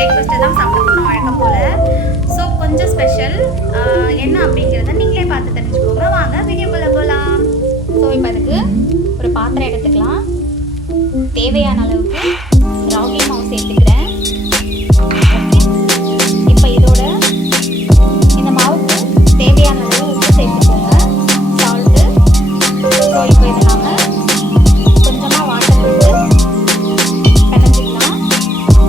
Breakfast தான் சாப்பிட போகிறோம் வழக்கம் போல். ஸோ கொஞ்சம் ஸ்பெஷல் என்ன அப்படிங்கிறத நீங்களே பார்த்து தெரிஞ்சுக்கோங்க. வாங்க வீடியோக்குள்ளே போகலாம். ஸோ இப்போ அதுக்கு ஒரு பாத்திரம் எடுத்துக்கலாம். தேவையான அளவுக்கு ராகி மாவு சேர்த்துக்கிறேன். இப்போ இதோட இந்த மாவுக்கு தேவையான அளவு உப்பு சேர்த்துக்கோங்க, சால்ட்டு. ஸோ இப்போ இதை நாங்கள் கொஞ்சமாக வாட்டர் விட்டு பிணைஞ்சிக்கலாம்.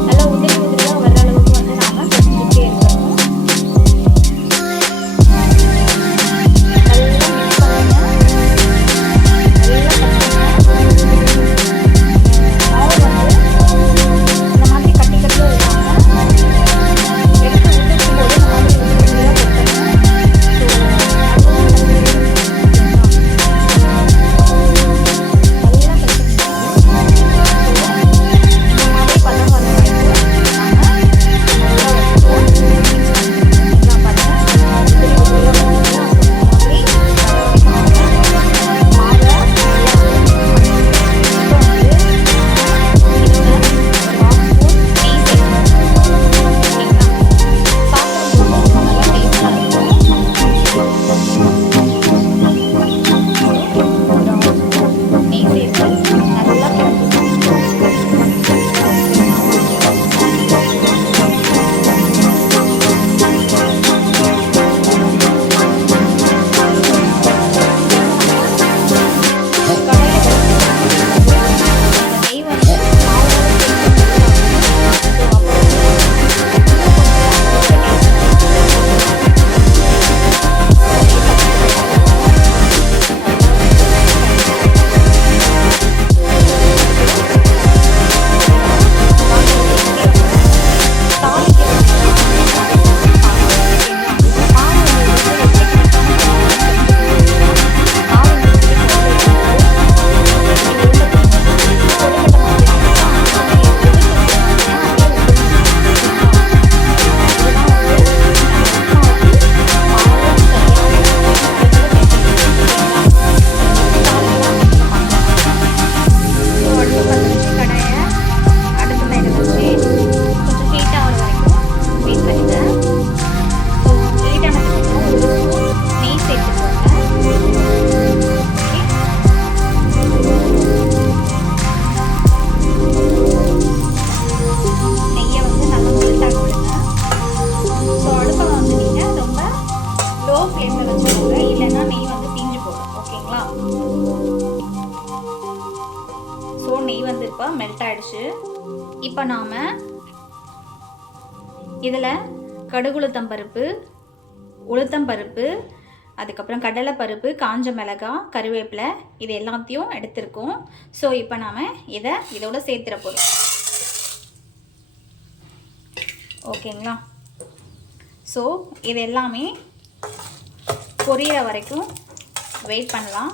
நல்லா உதிரி உதிரியாக வர அளவுக்கு வந்து நாங்கள் பிணைஞ்சிட்டே இருக்கணும். நல்லா மிக்ஸ் பண்ணுங்க. மாவு வந்து இந்த மாதிரி கட்டி கட்டியாக இல்லாமல் எடுத்து உதிர்க்கும் போது இந்த மாதிரி உதிரி உதிரியாக கொட்டணும். நெய் வந்து இப்போ மெல்ட் ஆயிடுச்சு. இப்போ நாம் இதில் கடுகுளுத்தம்பருப்பு, உளுத்தம்பருப்பு, அதுக்கப்புறம் கடலைப்பருப்பு, காஞ்ச மிளகாய், கருவேப்பிலை இது எல்லாத்தையும் எடுத்திருக்கோம். ஸோ இப்போ நாம் இதோட சேர்த்துற போகிறோம். ஓகேங்களா? ஸோ இது எல்லாமே பொரியிற வரைக்கும் வெயிட் பண்ணலாம்.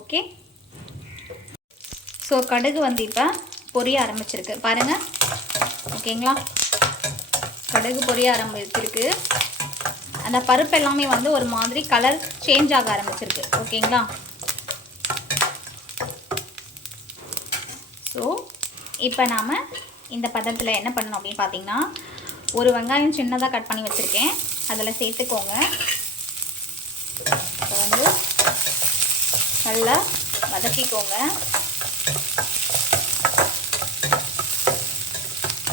ஓகே. ஸோ கடுகு வந்து இப்போ பொரிய ஆரம்பிச்சிருக்கு பாருங்கள். ஓகேங்களா? கடுகு பொரிய ஆரம்பிச்சிருக்கு. அந்த பருப்பு எல்லாமே வந்து ஒரு மாதிரி கலர் சேஞ்ச் ஆக ஆரம்பிச்சிருக்கு. ஓகேங்களா? ஸோ இப்போ நாம் இந்த பதத்தில் என்ன பண்ணணும் அப்படின்னு பார்த்தீங்கன்னா, ஒரு வெங்காயம் சின்னதாக கட் பண்ணி வச்சுருக்கேன், அதில் சேர்த்துக்கோங்க. இப்போ வந்து நல்லா வதக்கிக்கோங்க.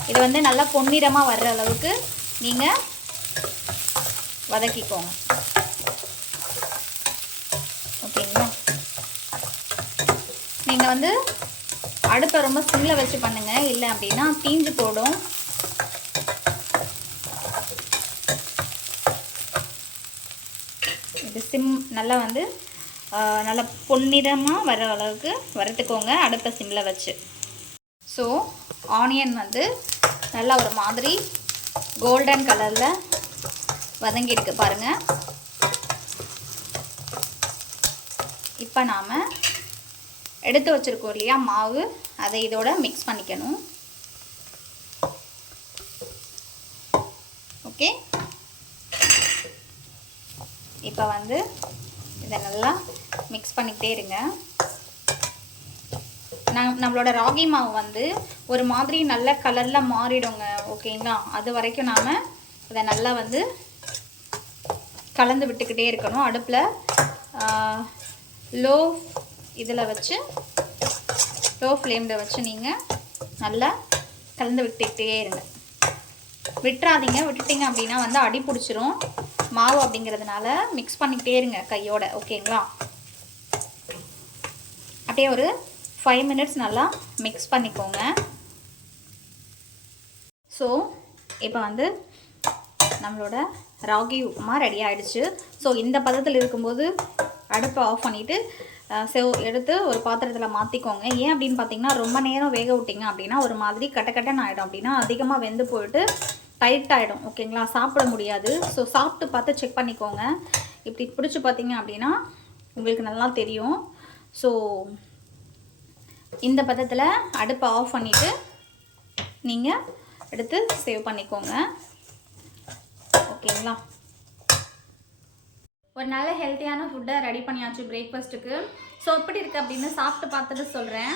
இது வந்து நல்லா பொன்னிறமாக வர்ற அளவுக்கு நீங்கள் வதக்கிக்கோங்க. ஓகேங்களா? நீங்கள் வந்து அடுப்பை ரொம்ப சிம்மில் வச்சு பண்ணுங்கள், இல்லை அப்படின்னா தீஞ்சு போடும். இது நல்லா வந்து நல்லா பொன்னிறமாக வர அளவுக்கு வறுத்துக்கோங்க அடுப்பை சிம்மில் வச்சு. ஸோ ஆனியன் வந்து நல்லா ஒரு மாதிரி கோல்டன் கலரில் வதங்கியிருக்கு பாருங்கள். இப்போ நாம் எடுத்து வச்சுருக்கோம் இல்லையா மாவு, அதை இதோட மிக்ஸ் பண்ணிக்கணும். ஓகே. இப்போ வந்து இதை நல்லா மிக்ஸ் பண்ணிக்கிட்டே இருங்க. நம்மளோட ராகி மாவு வந்து ஒரு மாதிரி நல்ல கலரில் மாறிடுங்க. ஓகேங்களா? அது வரைக்கும் நாம் அதை நல்லா வந்து கலந்து விட்டுக்கிட்டே இருக்கணும். அடுப்பில் லோ ஃப்ளேமில் வச்சு நீங்கள் நல்லா கலந்து விட்டுக்கிட்டே இருங்க. விட்டுறாதீங்க. விட்டுட்டிங்க அப்படின்னா வந்து அடி பிடிச்சிரும் மாவு அப்படிங்கிறதுனால மிக்ஸ் பண்ணிக்கிட்டே இருங்க கையோட. ஓகேங்களா? அப்படியே ஒரு 5 மினிட்ஸ் நல்லா மிக்ஸ் பண்ணிக்கோங்க. ஸோ இப்போ வந்து நம்மளோட ராகி உப்புமா ரெடி ஆகிடுச்சு. ஸோ இந்த பதத்தில் இருக்கும்போது அடுப்பை ஆஃப் பண்ணிவிட்டு எடுத்து ஒரு பாத்திரத்தில் மாற்றிக்கோங்க. ஏன் அப்படின்னு பார்த்தீங்கன்னா ரொம்ப நேரம் வேக விட்டிங்க அப்படின்னா ஒரு மாதிரி கட்டன்னு ஆகிடும். அப்படின்னா அதிகமாக வெந்து போயிட்டு டைட் ஆகிடும். ஓகேங்களா? சாப்பிட முடியாது. ஸோ சாப்பிட்டு பார்த்து செக் பண்ணிக்கோங்க. இப்படி பிடிச்சி பார்த்தீங்க அப்படின்னா உங்களுக்கு நல்லா தெரியும். ஸோ இந்த பதத்தில் அடுப்பை ஆஃப் பண்ணிவிட்டு நீங்கள் எடுத்து சேவ் பண்ணிக்கோங்க. ஓகேங்களா? ஒரு நல்ல ஹெல்த்தியான ஃபுட்டை ரெடி பண்ணியாச்சு பிரேக்ஃபாஸ்ட்டுக்கு. ஸோ எப்படி இருக்குது அப்படின்னு சாப்பிட்டு பார்த்துட்டு சொல்கிறேன்.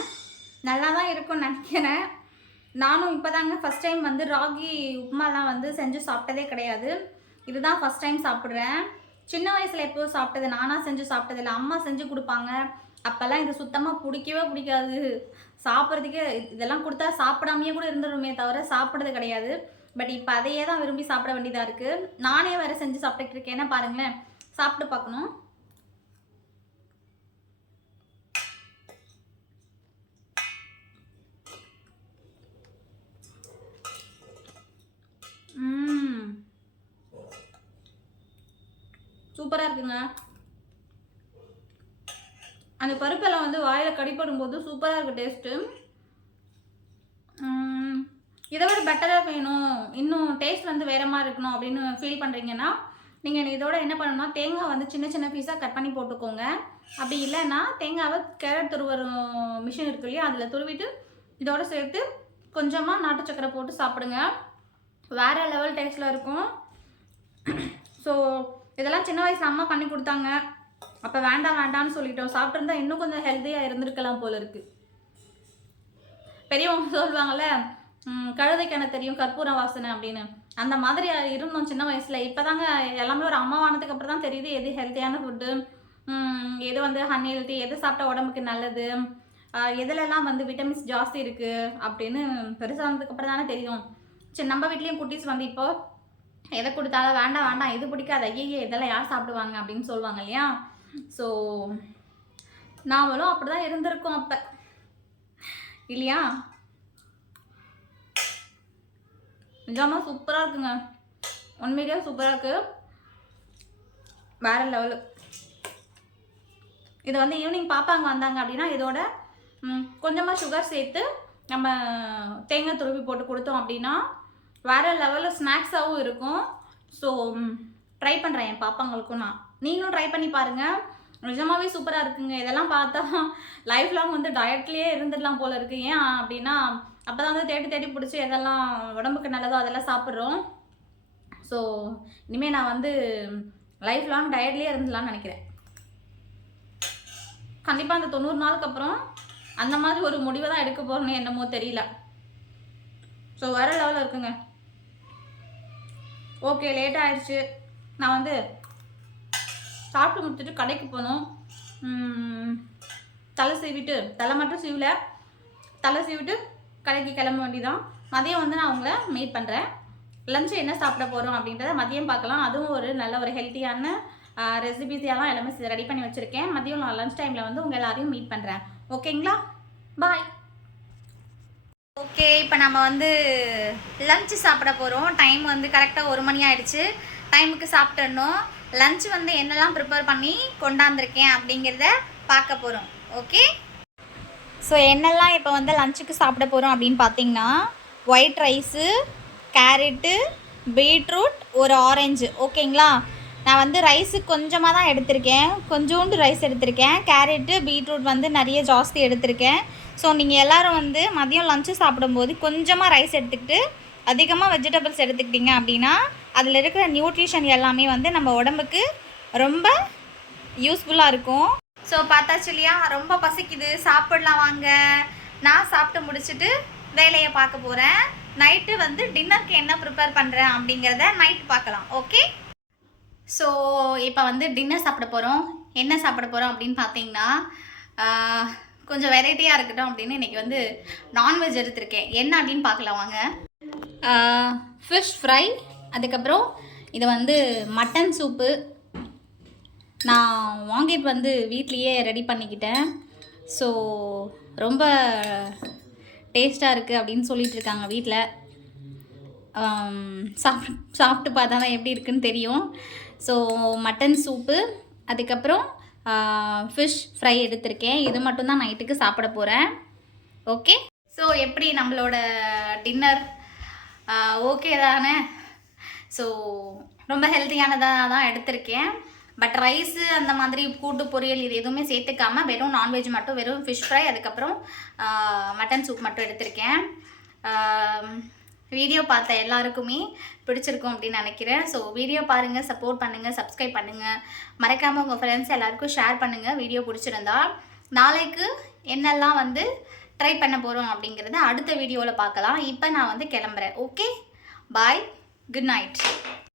நல்லா தான் இருக்கும்னு நினைக்கிறேன். நானும் இப்போ தாங்க ஃபஸ்ட் டைம் வந்து ராகி உப்புமாலாம் வந்து செஞ்சு சாப்பிட்டதே கிடையாது. இதுதான் ஃபஸ்ட் டைம் சாப்பிட்றேன். சின்ன வயசில் எப்போ சாப்பிட்டது, நானாக செஞ்சு சாப்பிட்டதில்லை. அம்மா செஞ்சு கொடுப்பாங்க. அப்போல்லாம் இது சுத்தமாக பிடிக்காது. சாப்பிட்றதுக்கே இதெல்லாம் கொடுத்தா சாப்பிடாமையே கூட இருந்துருமே தவிர சாப்பிட்றது கிடையாது. பட் இப்போ அதையே தான் விரும்பி சாப்பிட வேண்டியதாக இருக்குது. நானே வேறு செஞ்சு சாப்பிட்டுட்டு இருக்கேன்னா பாருங்களேன். சாப்பிட்டு பார்க்கணும். சூப்பராக இருக்குங்க. அந்த பருப்பெல்லாம் வந்து வாயில் கடிப்படும் போது சூப்பராக இருக்குது டேஸ்ட்டு. இதை விட பெட்டராக வேணும், இன்னும் டேஸ்ட் வந்து வேறு மாதிரி இருக்கணும் அப்படின்னு ஃபீல் பண்ணுறீங்கன்னா நீங்கள் இதோட என்ன பண்ணணும்னா தேங்காய் வந்து சின்ன சின்ன பீஸாக கட் பண்ணி போட்டுக்கோங்க. அப்படி இல்லைன்னா தேங்காவை கேரட் துருவற மிஷின் இருக்கு இல்லையா, அதில் துருவிட்டு இதோடு சேர்த்து கொஞ்சமாக நாட்டு சக்கரை போட்டு சாப்பிடுங்க. வேறு லெவல் டேஸ்ட்டில் இருக்கும். ஸோ இதெல்லாம் சின்ன வயசில் அம்மா பண்ணி கொடுத்தாங்க. அப்போ வேண்டாம்னு சொல்லிட்டோம். சாப்பிட்ருந்தா இன்னும் கொஞ்சம் ஹெல்த்தியாக இருந்திருக்கலாம் போல இருக்குது. பெரியவங்க சொல்லுவாங்கள்ல, கழுதைக்கு என்ன தெரியும் கற்பூரம் வாசனை அப்படின்னு. அந்த மாதிரி இருந்தோம் சின்ன வயசில். இப்போ தாங்க எல்லாமே ஒரு அம்மாவானதுக்கு அப்புறம் தான் தெரியுது எது ஹெல்த்தியான ஃபுட்டு, எது வந்து அன்ஹெல்த்தி, எது சாப்பிட்டா உடம்புக்கு நல்லது, எதுலெல்லாம் வந்து விட்டமின்ஸ் ஜாஸ்தி இருக்குது அப்படின்னு பெருசானதுக்கப்புறம் தானே தெரியும். சரி, நம்ம வீட்லேயும் குட்டீஸ் வந்து இப்போ எதை கொடுத்தாலும் வேண்டாம் இது பிடிக்காது, ஐயே இதெல்லாம் யார் சாப்பிடுவாங்க அப்படின்னு சொல்லுவாங்க இல்லையா. ஸோ நாமளும் அப்படி தான் இருந்திருக்கோம் அப்போ இல்லையா. நிஜமாக சூப்பராக இருக்குங்க. உண்மையிலேயே சூப்பராக இருக்குது. வேறு லெவலு. இதை வந்து ஈவினிங் பாப்பாங்க வந்தாங்க அப்படின்னா இதோட கொஞ்சமாக சுகர் சேர்த்து நம்ம தேங்காய் துருவி போட்டு கொடுத்தோம் அப்படின்னா வேறு லெவலில் ஸ்நாக்ஸாகவும் இருக்கும். ஸோ ட்ரை பண்ணுறேன் என் பாப்பாங்களுக்கும். நீங்களும் ட்ரை பண்ணி பாருங்கள். நிஜமாகவே சூப்பராக இருக்குங்க. இதெல்லாம் பார்த்தா லைஃப் லாங் வந்து டயட்லேயே இருந்துடலாம் போல் இருக்குது. ஏன் அப்படின்னா அப்போ தான் வந்து தேடி பிடிச்சி எதெல்லாம் உடம்புக்கு நல்லதோ அதெல்லாம் சாப்பிட்றோம். ஸோ இனிமேல் நான் வந்து லைஃப் லாங் டயட்லேயே இருந்துடலான்னு நினைக்கிறேன். கண்டிப்பாக அந்த 90 நாளுக்கு அப்புறம் அந்த மாதிரி ஒரு முடிவை தான் எடுக்க போகிறேன்னு என்னமோ தெரியல. ஸோ வேறு லெவலில் இருக்குங்க. ஓகே, லேட் ஆகிடுச்சு. நான் வந்து சாப்பிட்டு முடிச்சுட்டு கடைக்கு போகணும். தலை மட்டும் சீவில, தலை சீவிட்டு கடைக்கு கிளம்ப வேண்டியதான். மதியம் வந்து நான் உங்களை மீட் பண்ணுறேன். லஞ்சு என்ன சாப்பிட போகிறோம் அப்படின்றத மதியம் பார்க்கலாம். அதுவும் ஒரு நல்ல ஒரு ஹெல்த்தியான ரெசிபிஸியெல்லாம் எல்லாமே ரெடி பண்ணி வச்சுருக்கேன். மதியம் நான் லஞ்ச் டைமில் வந்து உங்கள் எல்லாரையும் மீட் பண்ணுறேன். ஓகேங்களா? பாய். ஓகே, இப்போ நம்ம வந்து லஞ்சு சாப்பிட போகிறோம். டைம் வந்து கரெக்டாக 1 மணி ஆகிடுச்சு. டைமுக்கு சாப்பிட்டுடணும். லஞ்ச் வந்து என்னெல்லாம் ப்ரிப்பேர் பண்ணி கொண்டாந்துருக்கேன் அப்படிங்கிறத பார்க்க போகிறோம். ஓகே, ஸோ என்னெல்லாம் இப்போ வந்து லஞ்சுக்கு சாப்பிட போகிறோம் அப்படின்னு பார்த்தீங்கன்னா ஒயிட் ரைஸு, கேரட்டு, பீட்ரூட், ஒரு ஆரஞ்சு. ஓகேங்களா? நான் வந்து ரைஸு கொஞ்சமாக தான் எடுத்திருக்கேன். கொஞ்சோண்டு ரைஸ் எடுத்திருக்கேன். கேரட்டு, பீட்ரூட் வந்து நிறைய ஜாஸ்தி எடுத்திருக்கேன். ஸோ நீங்கள் எல்லோரும் வந்து மதியம் லஞ்சு சாப்பிடும்போது கொஞ்சமாக ரைஸ் எடுத்துக்கிட்டு அதிகமாக வெஜிடபிள்ஸ் எடுத்துக்கிட்டிங்க அப்படின்னா அதில் இருக்கிற நியூட்ரிஷன் எல்லாமே வந்து நம்ம உடம்புக்கு ரொம்ப யூஸ்ஃபுல்லாக இருக்கும். ஸோ பார்த்தாச்சு இல்லையா, ரொம்ப பசிக்குது, சாப்பிடலாம் வாங்க நான் சாப்பிட்டு முடிச்சுட்டு வேலையை பார்க்க போகிறேன். நைட்டு வந்து டின்னருக்கு என்ன ப்ரிப்பேர் பண்ணுறேன் அப்படிங்கிறத நைட் பார்க்கலாம். ஓகே, ஸோ இப்போ வந்து டின்னர் சாப்பிட போகிறோம். என்ன சாப்பிட போகிறோம் அப்படின்னு பார்த்தீங்கன்னா, கொஞ்சம் வெரைட்டியாக இருக்கட்டும் அப்படின்னு இன்றைக்கி வந்து நான்வெஜ் எடுத்திருக்கேன். என்ன அப்படின்னு பார்க்கலாம் வாங்க. ஃபிஷ் ஃப்ரை, அதுக்கப்புறம் இது வந்து மட்டன் சூப்பு. நான் வாங்கிட்டு வந்து வீட்லேயே ரெடி பண்ணிக்கிட்டேன். ஸோ ரொம்ப டேஸ்ட்டாக இருக்குது அப்படின்னு சொல்லிட்டு இருக்காங்க வீட்டில். சாப்பிட்டு பார்த்தா தான் எப்படி இருக்குன்னு தெரியும். ஸோ மட்டன் சூப்பு, அதுக்கப்புறம் ஃபிஷ் ஃப்ரை எடுத்திருக்கேன். இது மட்டும்தான் நைட்டுக்கு சாப்பிட போகிறேன். ஓகே, ஸோ எப்படி நம்மளோட டின்னர் ஓகே தானே? ஸோ ரொம்ப ஹெல்த்தியானதாக தான் எடுத்திருக்கேன். பட் ரைஸு அந்த மாதிரி கூட்டு பொரியல் இது எதுவுமே சேர்த்துக்காமல் வெறும் நான்வெஜ் மட்டும், வெறும் ஃபிஷ் ஃப்ரை, அதுக்கப்புறம் மட்டன் சூப் மட்டும் எடுத்திருக்கேன். வீடியோ பார்த்த எல்லாருக்குமே பிடிச்சிருக்கும் அப்படின்னு நினைக்கிறேன். ஸோ வீடியோ பாருங்கள், சப்போர்ட் பண்ணுங்கள், சப்ஸ்கிரைப் பண்ணுங்கள், மறக்காமல் உங்கள் ஃப்ரெண்ட்ஸ் எல்லாருக்கும் ஷேர் பண்ணுங்கள். வீடியோ பிடிச்சிருந்தா நாளைக்கு என்னெல்லாம் வந்து ட்ரை பண்ண போகிறோம் அப்படிங்கிறத அடுத்த வீடியோவில் பார்க்கலாம். இப்போ நான் வந்து கிளம்புறேன். ஓகே, பாய், குட் நைட்.